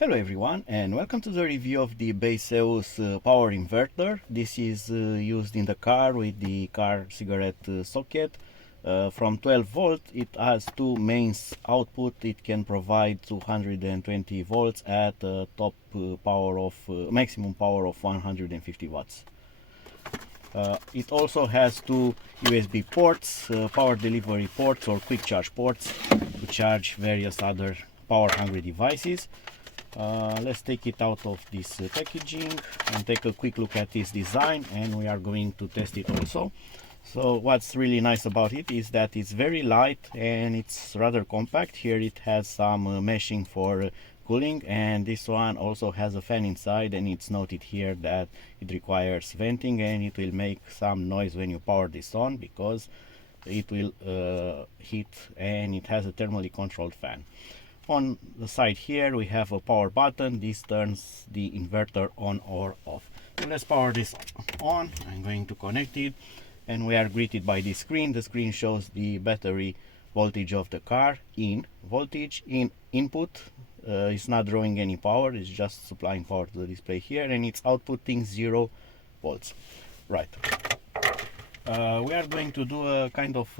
Hello everyone, and welcome to the review of the Baseus power inverter. This is used in the car with the car cigarette socket. From 12 volt it has two mains output. It can provide 220 volts at a top power of maximum power of 150 watts. It also has two USB ports, power delivery ports or quick charge ports to charge various other power hungry devices. Let's take it out of this packaging and take a quick look at its design, and we are going to test it also. So what's really nice about it is that it's very light and it's rather compact. Here it has some meshing for cooling, and this one also has a fan inside, and it's noted here that it requires venting and it will make some noise when you power this on because it will heat, and it has a thermally controlled fan. On the side here we have a power button. This turns the inverter on or off. So let's power this on. I'm going to connect it, and we are greeted by this screen. The screen shows the battery voltage of the car, in voltage, in input. It's not drawing any power, it's just supplying power to the display here, and it's outputting 0 volts. Right. We are going to do a kind of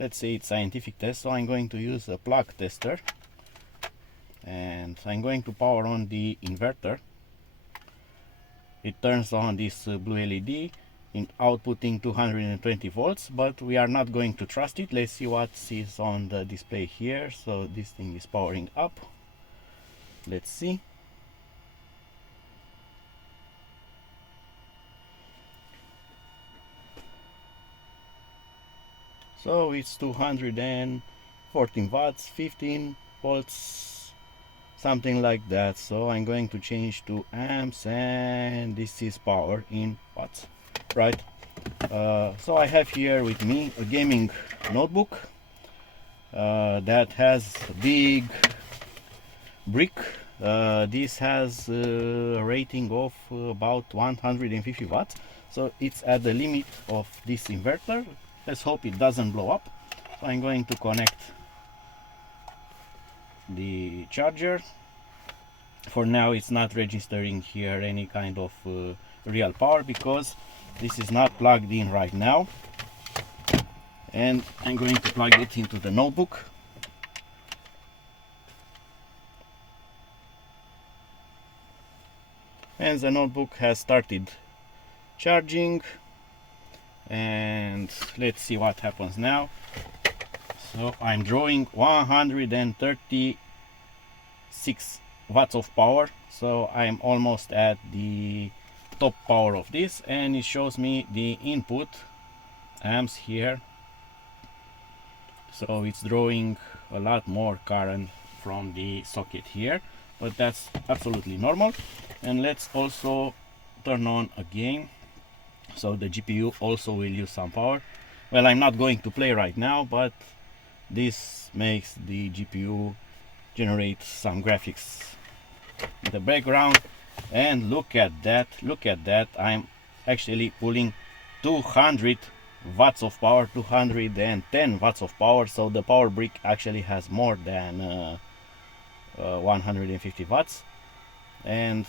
let's say it's scientific test. So I'm going to use a plug tester, and I'm going to power on the inverter. It turns on this blue LED in outputting 220 volts, but we are not going to trust it. Let's see what is on the display here. So this thing is powering up. Let's see. So it's 214 watts, 15 volts, something like that. So I'm going to change to amps, and this is power in watts. Right. So I have here with me a gaming notebook that has a big brick. This has a rating of about 150 watts, so it's at the limit of this inverter. Let's hope it doesn't blow up. So I'm going to connect the charger. For now it's not registering here any kind of real power because this is not plugged in right now, and I'm going to plug it into the notebook. And the notebook has started charging, and let's see what happens now. So I'm drawing 136 watts of power, so I'm almost at the top power of this, and it shows me the input amps here. So it's drawing a lot more current from the socket here, but that's absolutely normal. And let's also turn on again, so the GPU also will use some power. Well, I'm not going to play right now, but this makes the GPU generate some graphics in the background. And look at that, I'm actually pulling 200 watts of power, 210 watts of power. So the power brick actually has more than 150 watts, and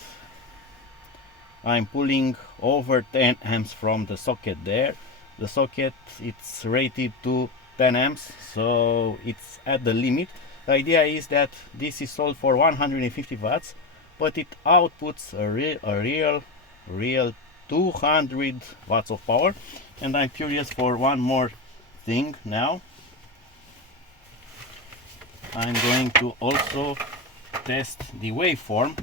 I'm pulling over 10 amps from the socket there. The socket, it's rated to 10 amps, so it's at the limit. The idea is that this is sold for 150 watts, but it outputs a real 200 watts of power. And I'm curious for one more thing now. I'm going to also test the waveform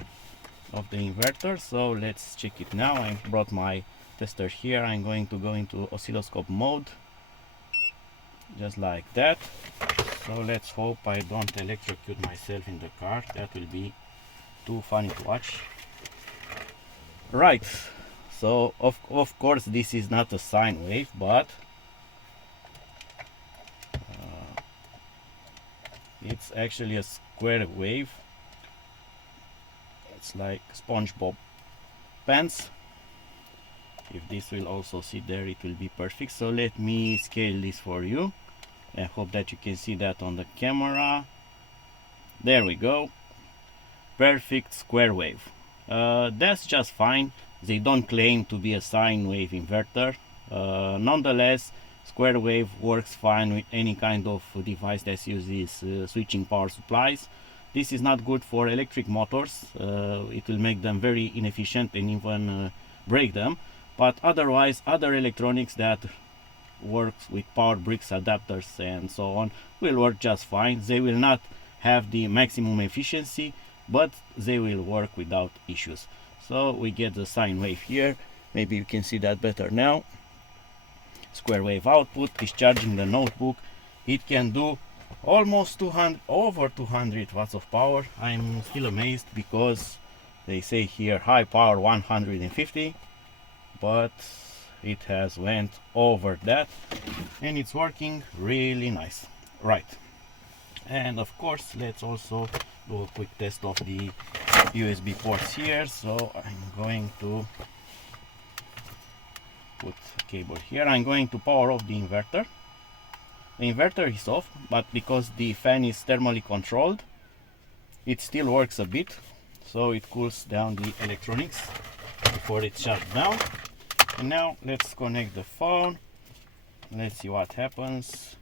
of the inverter, so let's check it now. I brought my tester here. I'm going to go into oscilloscope mode, just like that. So let's hope I don't electrocute myself in the car. That will be too funny to watch. Right, so of course this is not a sine wave, but it's actually a square wave. It's like SpongeBob pants. If this will also sit there, it will be perfect. So let me scale this for you. I hope that you can see that on the camera. There we go. perfect square wave. That's just fine. They don't claim to be a sine wave inverter. Nonetheless, square wave works fine with any kind of device that uses switching power supplies. This is not good for electric motors. It will make them very inefficient and even break them. But otherwise, other electronics that works with power bricks, adapters and so on will work just fine. They will not have the maximum efficiency, but they will work without issues. So we get the sine wave here. Maybe you can see that better now. Square wave output, discharging the notebook. It can do almost over 200 watts of power. I'm still amazed because they say here high power 150, but it has went over that and it's working really nice. Right, and of course let's also do a quick test of the USB ports here. So I'm going to put cable here. I'm going to power off the inverter. The inverter is off, but because the fan is thermally controlled, it still works a bit, so it cools down the electronics before it shuts down. And now let's connect the phone. Let's see what happens.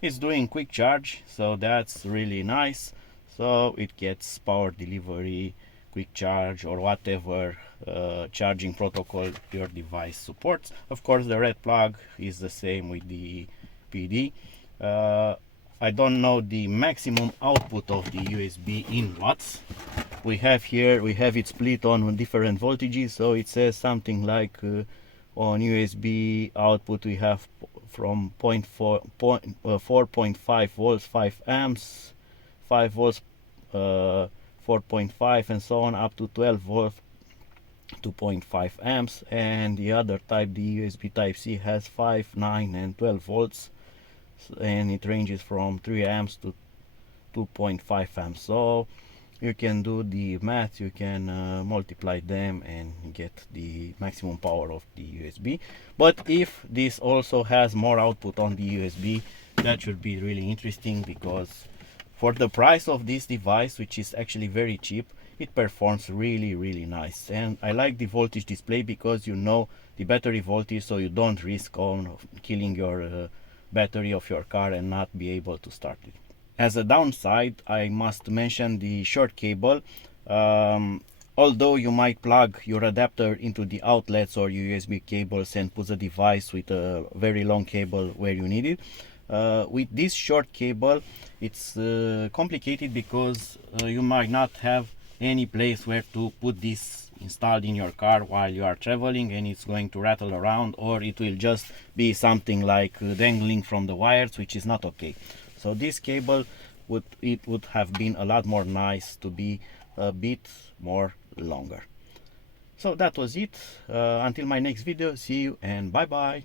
It's doing quick charge, so that's really nice. So it gets power delivery, quick charge, or whatever charging protocol your device supports. Of course, the red plug is the same with the PD. I don't know the maximum output of the USB in watts. We have it split on different voltages, so it says something like on USB output we have from 4.5 volts 5 amps, 5 volts 4.5 and so on, up to 12 volts 2.5 amps. And the other type, the USB type C, has 5, 9 and 12 volts, and it ranges from 3 amps to 2.5 amps. So you can do the math, you can multiply them and get the maximum power of the USB. But if this also has more output on the USB, that should be really interesting, because for the price of this device, which is actually very cheap, it performs really nice. And I like the voltage display because you know the battery voltage, so you don't risk on killing your battery of your car and not be able to start it. As a downside, I must mention the short cable. Although you might plug your adapter into the outlets or USB cables and put the device with a very long cable where you need it, with this short cable it's complicated, because you might not have any place where to put this installed in your car while you are traveling, and it's going to rattle around, or it will just be something like dangling from the wires, which is not okay. So this cable would have been a lot more nice to be a bit more longer. So that was it. Until my next video, see you and bye bye.